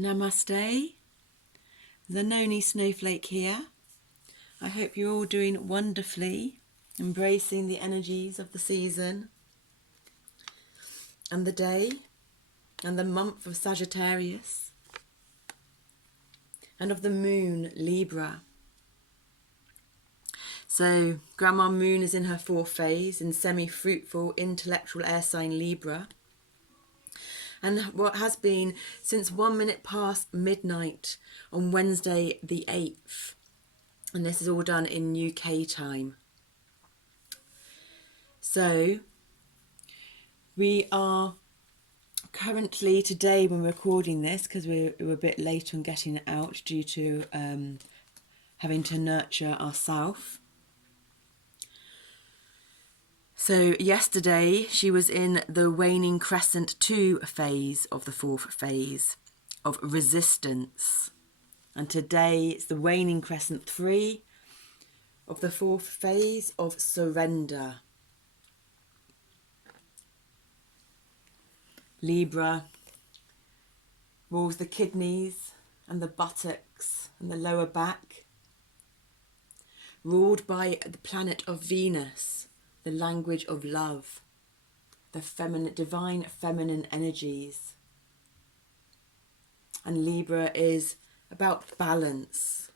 Namaste, Zanoni Snowflake here. I hope you're all doing wonderfully, embracing the energies of the season and the day and the month of Sagittarius and of the moon Libra. So Grandma Moon is in her fourth phase in semi-fruitful intellectual air sign Libra. And what has been since 1 minute past midnight on Wednesday the 8th. And this is all done in UK time. So we are currently today, when we're recording this, because we're a bit late on getting it out due to having to nurture ourselves. So yesterday she was in the waning crescent 2 phase of the 4th phase of resistance. And today it's the waning crescent 3 of the 4th phase of surrender. Libra rules the kidneys and the buttocks and the lower back, ruled by the planet of Venus, the language of love, the feminine, divine feminine energies. And Libra is about balance.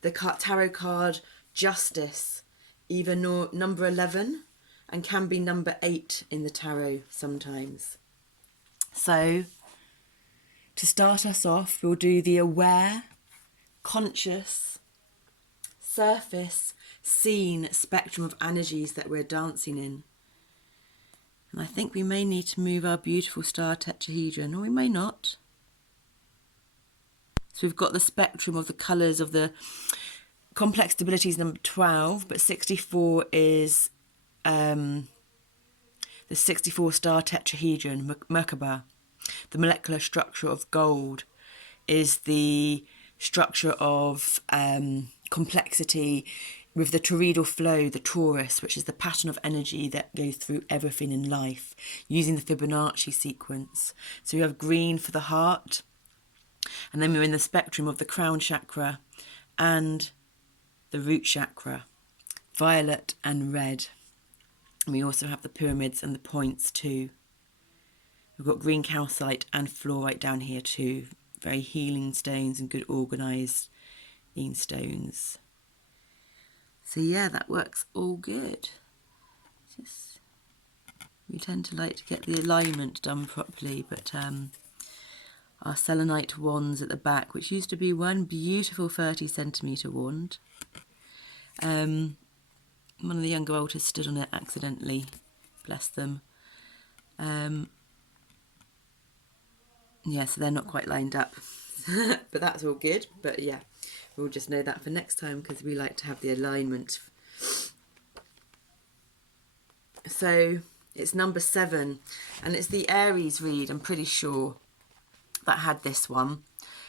The tarot card Justice, either number 11 and can be number 8 in the tarot sometimes. So to start us off, we'll do the aware, conscious, surface, seen spectrum of energies that we're dancing in. And I think we may need to move our beautiful star tetrahedron, or we may not. So we've got the spectrum of the colours of the complex stability is number 12, but 64 is the 64 star tetrahedron, Merkaba. The molecular structure of gold is the structure of complexity with the toroidal flow, the torus, which is the pattern of energy that goes through everything in life, using the Fibonacci sequence. So we have green for the heart, and then we're in the spectrum of the crown chakra and the root chakra, violet and red. And we also have the pyramids and the points too. We've got green calcite and fluorite down here too. Very healing stones and good organised stones. So yeah, that works all good. We tend to like to get the alignment done properly, but our selenite wands at the back, which used to be one beautiful 30cm wand. One of the younger altars stood on it accidentally, bless them. Yeah, so they're not quite lined up, but that's all good. But yeah, we'll just know that for next time, because we like to have the alignment. So it's number 7, and it's the Aries read, I'm pretty sure, that had this one.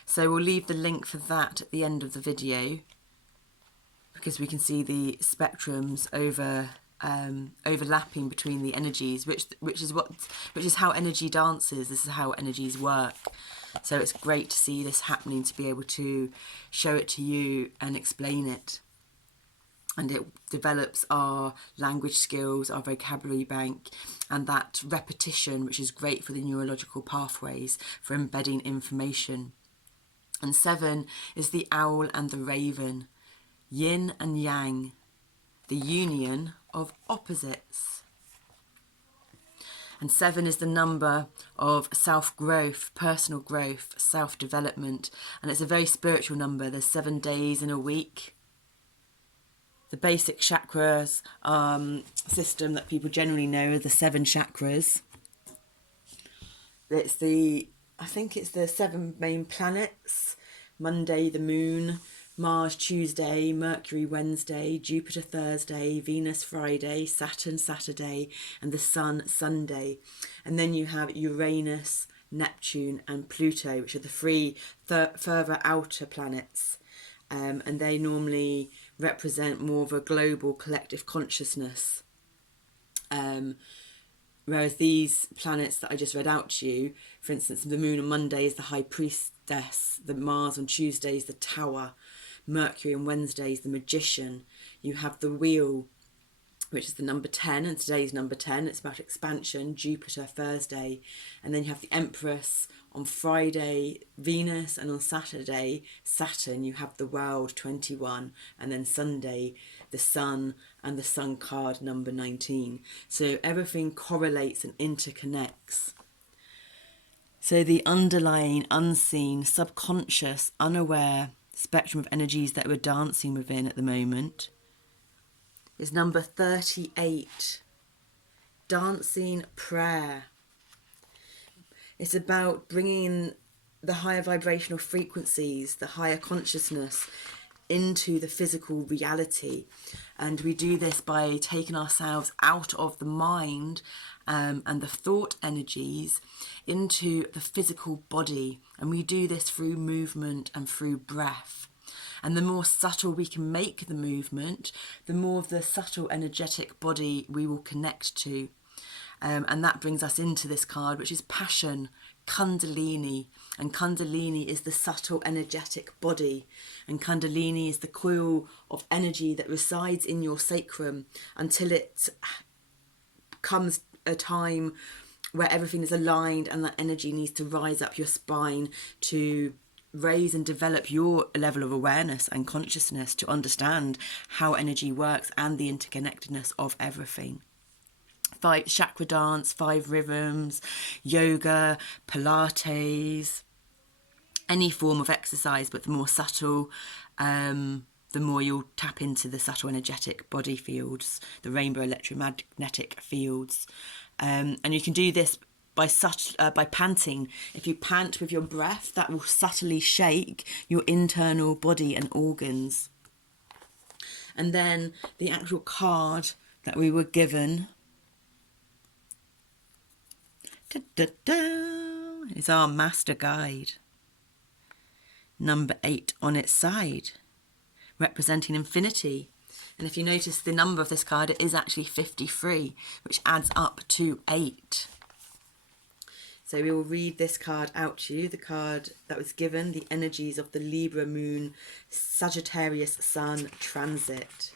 So we'll leave the link for that at the end of the video, because we can see the spectrums overlapping between the energies, which is how energy dances. This is how energies work. So it's great to see this happening, to be able to show it to you and explain it. And it develops our language skills, our vocabulary bank, and that repetition, which is great for the neurological pathways for embedding information. And 7 is the owl and the raven, yin and yang, the union of opposites. And 7 is the number of self-growth, personal growth, self-development, and it's a very spiritual number. There's 7 days in a week. The basic chakras system that people generally know are the 7 chakras. I think it's the 7 main planets: Monday, the moon; Mars, Tuesday; Mercury, Wednesday; Jupiter, Thursday; Venus, Friday; Saturn, Saturday; and the Sun, Sunday. And then you have Uranus, Neptune and Pluto, which are the 3 further outer planets. And they normally represent more of a global collective consciousness. Whereas these planets that I just read out to you, for instance, the moon on Monday is the high priestess, the Mars on Tuesday is the tower, Mercury on Wednesday is the magician. You have the wheel, which is the number 10, and today's number 10. It's about expansion, Jupiter Thursday. And then you have the Empress on Friday, Venus, and on Saturday, Saturn. You have the world, 21, and then Sunday, the Sun, and the Sun card, number 19. So everything correlates and interconnects. So the underlying, unseen, subconscious, unaware spectrum of energies that we're dancing within at the moment is number 38, dancing prayer. It's about bringing the higher vibrational frequencies, the higher consciousness into the physical reality. And we do this by taking ourselves out of the mind and the thought energies into the physical body. And we do this through movement and through breath. And the more subtle we can make the movement, the more of the subtle energetic body we will connect to. And that brings us into this card, which is passion, Kundalini. And Kundalini is the subtle energetic body. And Kundalini is the coil of energy that resides in your sacrum until it comes a time where everything is aligned and that energy needs to rise up your spine to raise and develop your level of awareness and consciousness to understand how energy works and the interconnectedness of everything. 5 chakra dance, 5 rhythms, yoga, Pilates, any form of exercise, but the more subtle, the more you'll tap into the subtle energetic body fields, the rainbow electromagnetic fields. And you can do this by panting. If you pant with your breath, that will subtly shake your internal body and organs. And then the actual card that we were given is our master guide. Number 8 on its side, representing infinity. And if you notice the number of this card, it is actually 53, which adds up to 8. So we will read this card out to you, the card that was given, the energies of the Libra moon, Sagittarius sun transit.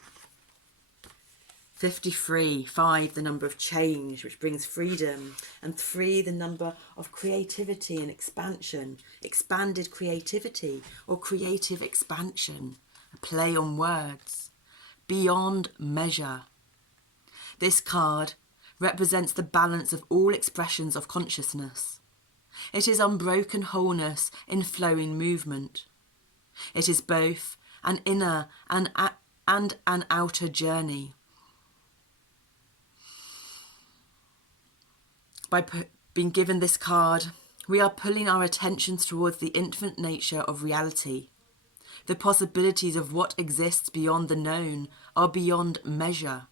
53, 5, the number of change, which brings freedom, and 3, the number of creativity and expansion, expanded creativity or creative expansion, a play on words, beyond measure. This card represents the balance of all expressions of consciousness. It is unbroken wholeness in flowing movement. It is both an inner and an outer journey. By being given this card, we are pulling our attentions towards the infinite nature of reality. The possibilities of what exists beyond the known are beyond measure.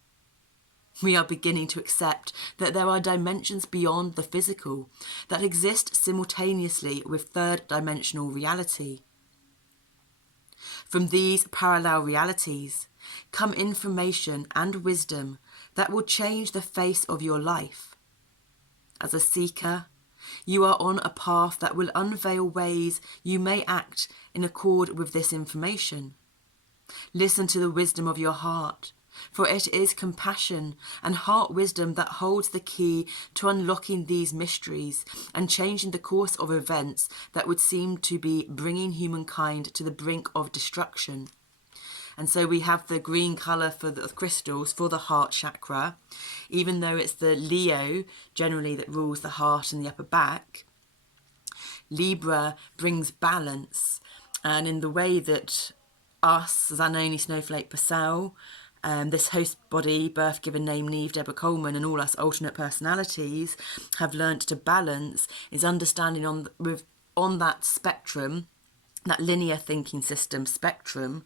We are beginning to accept that there are dimensions beyond the physical that exist simultaneously with third-dimensional reality. From these parallel realities come information and wisdom that will change the face of your life. As a seeker, you are on a path that will unveil ways you may act in accord with this information. Listen to the wisdom of your heart, for it is compassion and heart wisdom that holds the key to unlocking these mysteries and changing the course of events that would seem to be bringing humankind to the brink of destruction. And so we have the green colour for the crystals for the heart chakra, even though it's the Leo generally that rules the heart and the upper back. Libra brings balance, and in the way that us, Zanoni, Snowflake, Purcell, this host body, birth given name Neve, Deborah Coleman, and all us alternate personalities have learnt to balance, is understanding on that spectrum, that linear thinking system spectrum,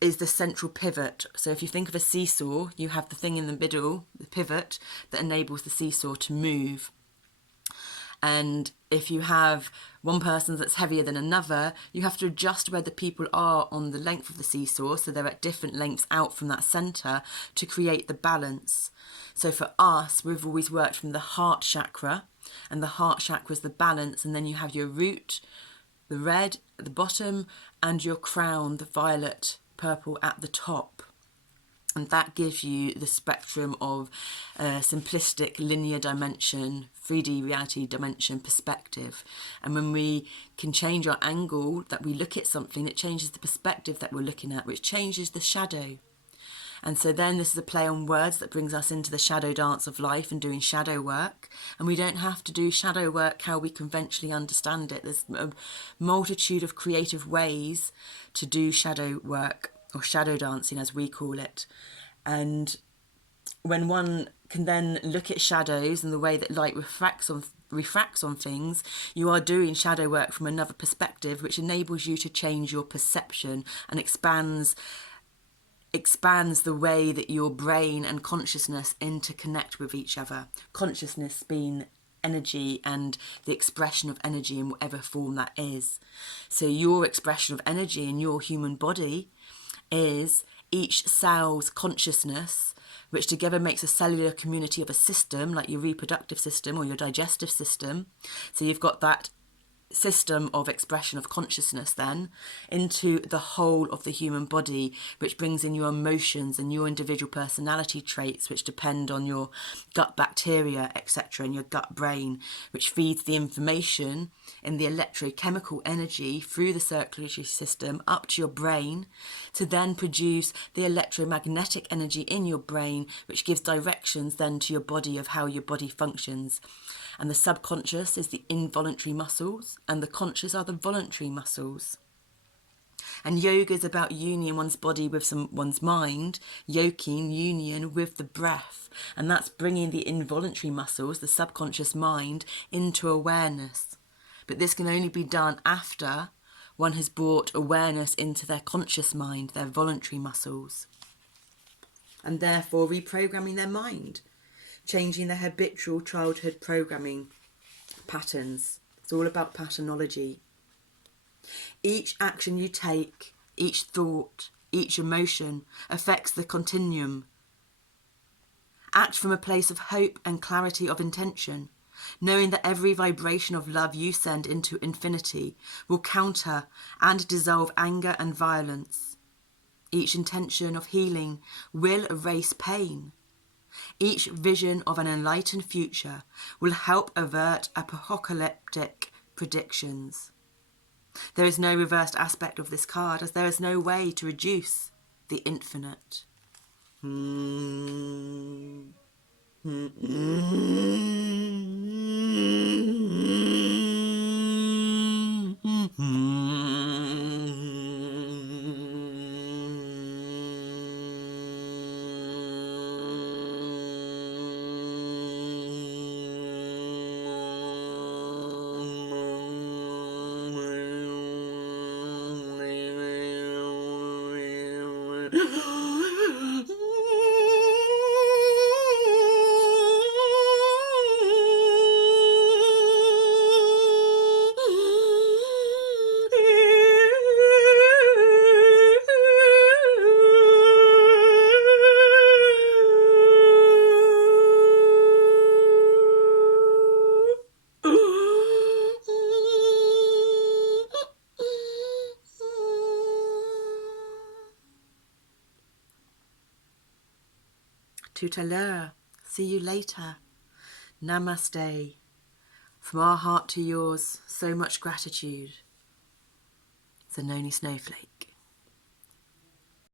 is the central pivot. So if you think of a seesaw, you have the thing in the middle, the pivot, that enables the seesaw to move. And if you have one person that's heavier than another, you have to adjust where the people are on the length of the seesaw, so they're at different lengths out from that centre, to create the balance. So for us, we've always worked from the heart chakra, and the heart chakra is the balance, and then you have your root, the red at the bottom, and your crown, the violet, purple at the top. And that gives you the spectrum of simplistic linear dimension, 3D reality dimension perspective. And when we can change our angle that we look at something, it changes the perspective that we're looking at, which changes the shadow. And so then this is a play on words that brings us into the shadow dance of life and doing shadow work. And we don't have to do shadow work how we conventionally understand it. There's a multitude of creative ways to do shadow work, or shadow dancing as we call it. And when one can then look at shadows and the way that light refracts on things, you are doing shadow work from another perspective, which enables you to change your perception and expands the way that your brain and consciousness interconnect with each other. Consciousness being energy and the expression of energy in whatever form that is. So your expression of energy in your human body is each cell's consciousness, which together makes a cellular community of a system, like your reproductive system or your digestive system. So you've got that system of expression of consciousness then into the whole of the human body, which brings in your emotions and your individual personality traits, which depend on your gut bacteria, etc., and your gut brain, which feeds the information in the electrochemical energy through the circulatory system up to your brain to then produce the electromagnetic energy in your brain, which gives directions then to your body of how your body functions. And the subconscious is the involuntary muscles, and the conscious are the voluntary muscles. And yoga is about union one's body with one's mind, yoking, union with the breath. And that's bringing the involuntary muscles, the subconscious mind, into awareness. But this can only be done after one has brought awareness into their conscious mind, their voluntary muscles. And therefore reprogramming their mind, changing their habitual childhood programming patterns. It's all about patternology. Each action you take, each thought, each emotion affects the continuum. Act from a place of hope and clarity of intention, knowing that every vibration of love you send into infinity will counter and dissolve anger and violence. Each intention of healing will erase pain. Each vision of an enlightened future will help avert apocalyptic predictions. There is no reversed aspect of this card, as there is no way to reduce the infinite. Tubular. See you later. Namaste. From our heart to yours, so much gratitude. Zanoni Snowflake.